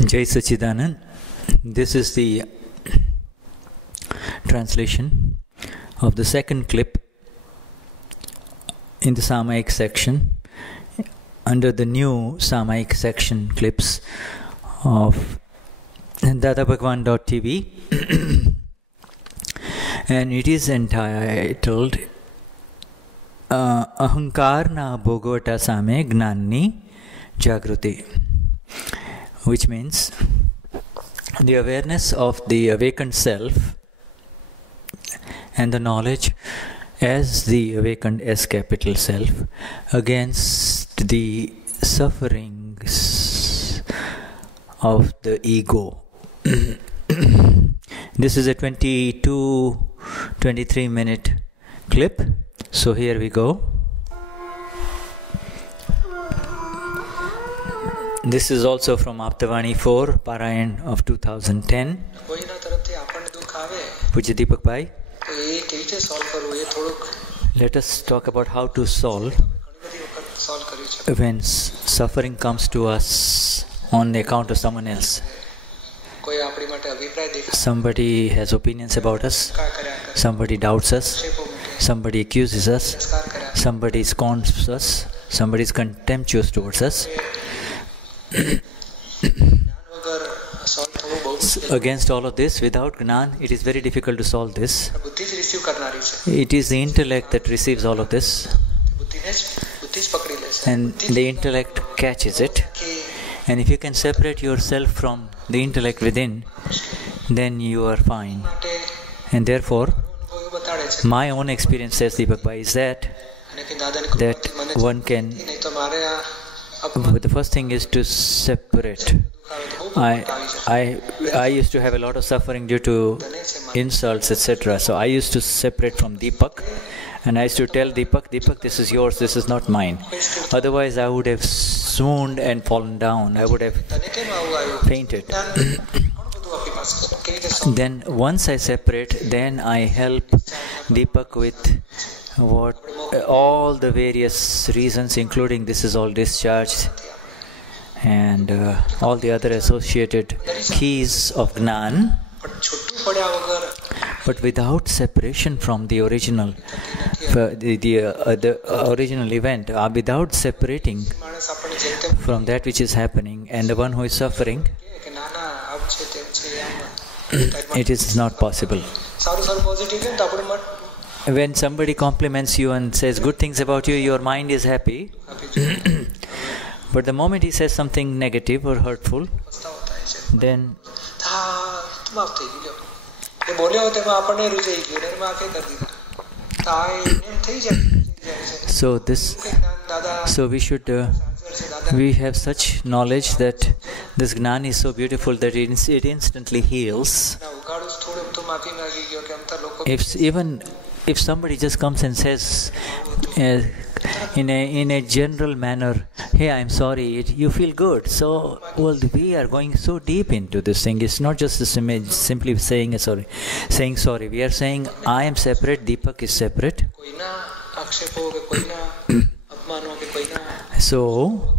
Jai Sachidanand. This is the translation of the second clip in the Samaik section under the new Samaik section clips of dadabhagwan.tv and it is entitled Ahankar na Bhogavata Same Gnani Jagruti, which means the awareness of the awakened self and the knowledge as the awakened S capital self against the sufferings of the ego. This is a 23 minute clip. So here we go. This is also from Aptavani 4, Parayan of 2010. Pujya Deepakbhai. Let us talk about how to solve when suffering comes to us on the account of someone else. Somebody has opinions about us, somebody doubts us, somebody accuses us, somebody scorns us, somebody is contemptuous towards us. Against all of this, without Gnan, it is very difficult to solve this. It is the intellect that receives all of this, and the intellect catches it. And if you can separate yourself from the intellect within, then you are fine. And therefore, my own experience, says Deepakbhai, is that one can, the first thing is to separate. I used to have a lot of suffering due to insults, etc. So I used to separate from Deepak, and I used to tell Deepak, this is yours, this is not mine. Otherwise I would have swooned and fallen down. I would have fainted. Then once I separate, then I help Deepak with all the various reasons, including this is all discharged and all the other associated keys of Gnan. But without separation from the original, the original event, without separating from that which is happening and the one who is suffering, it is not possible. When somebody compliments you and says good things about you, your mind is happy. But the moment he says something negative or hurtful, then we have such knowledge that this Gnan is so beautiful that it instantly heals. If somebody just comes and says in a general manner, hey, I'm sorry, you feel good. So, we are going so deep into this thing. It's not just simply saying sorry. We are saying, I am separate, Deepak is separate. So,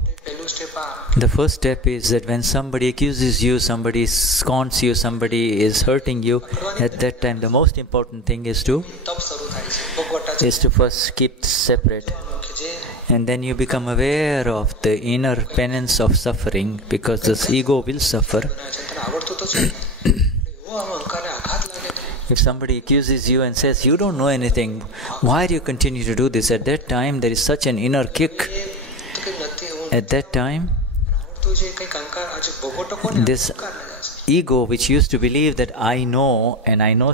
the first step is that when somebody accuses you, somebody scorns you, somebody is hurting you, at that time the most important thing is to first keep separate. And then you become aware of the inner penance of suffering, because this ego will suffer. If somebody accuses you and says, you don't know anything, why do you continue to do this? At that time there is such an inner kick. At that time, this ego which used to believe that I know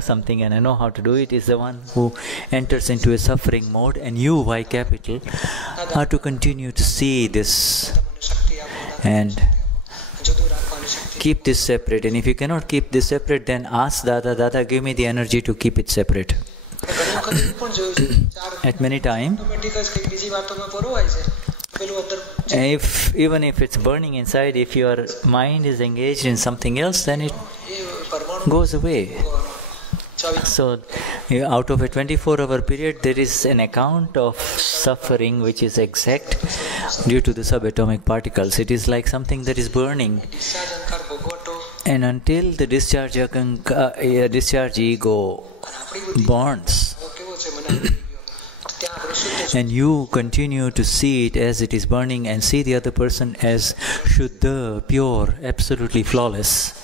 something and I know how to do it is the one who enters into a suffering mode, and you, Y capital, are to continue to see this and keep this separate. And if you cannot keep this separate, then ask Dada, give me the energy to keep it separate. At many times, even if it's burning inside, if your mind is engaged in something else, then it goes away. So, out of a 24-hour period, there is an account of suffering which is exact. due to the subatomic particles. It is like something that is burning. And until the discharge ego burns, and you continue to see it as it is burning and see the other person as Shuddha, pure, absolutely flawless,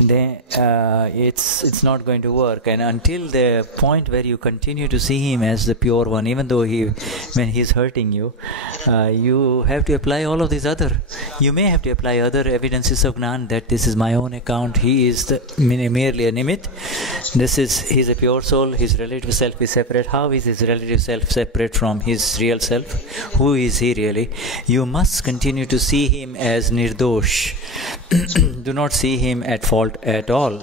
then it's not going to work. And until the point where you continue to see him as the pure one, even though when he's hurting you, you have to apply all of these other. You may have to apply other evidences of Gnan, that this is my own account, he is merely a nimit. He's a pure soul, his relative self is separate. How is his relative self separate from his real self? Who is he really? You must continue to see him as nirdosh. Do not see him at fault at all.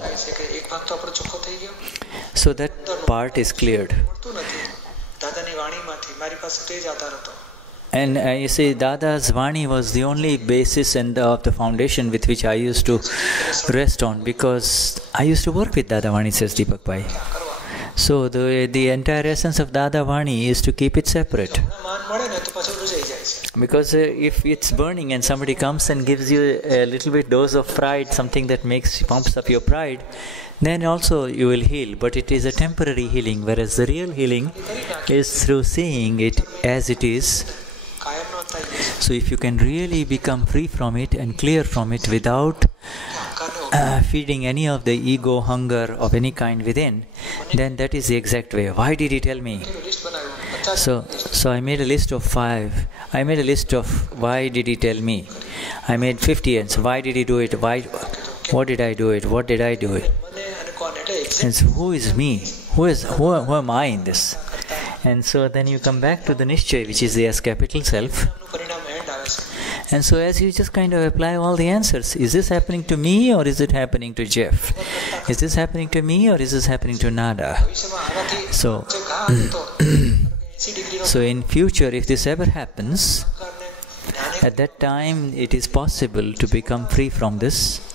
So that part is cleared. And you see, Dada's Vani was the only basis and of the foundation with which I used to rest on, because I used to work with Dada Vani, says Deepakbhai. So the entire essence of Dada Vani is to keep it separate. Because if it's burning and somebody comes and gives you a little bit dose of pride, something that pumps up your pride, then also you will heal. But it is a temporary healing, whereas the real healing is through seeing it as it is. So if you can really become free from it and clear from it without feeding any of the ego hunger of any kind within, then that is the exact way. Why did he tell me? So I made a list of 5. I made a list of why did he tell me. I made 50 ends. Why did he do it? Why? What did I do it? What did I do it? And so who is me? Who am I in this? And so then you come back to the Nishchay, which is the S capital self. And so as you just kind of apply all the answers, is this happening to me or is it happening to Jeff? Is this happening to me or is this happening to Nada? So in future, if this ever happens, at that time it is possible to become free from this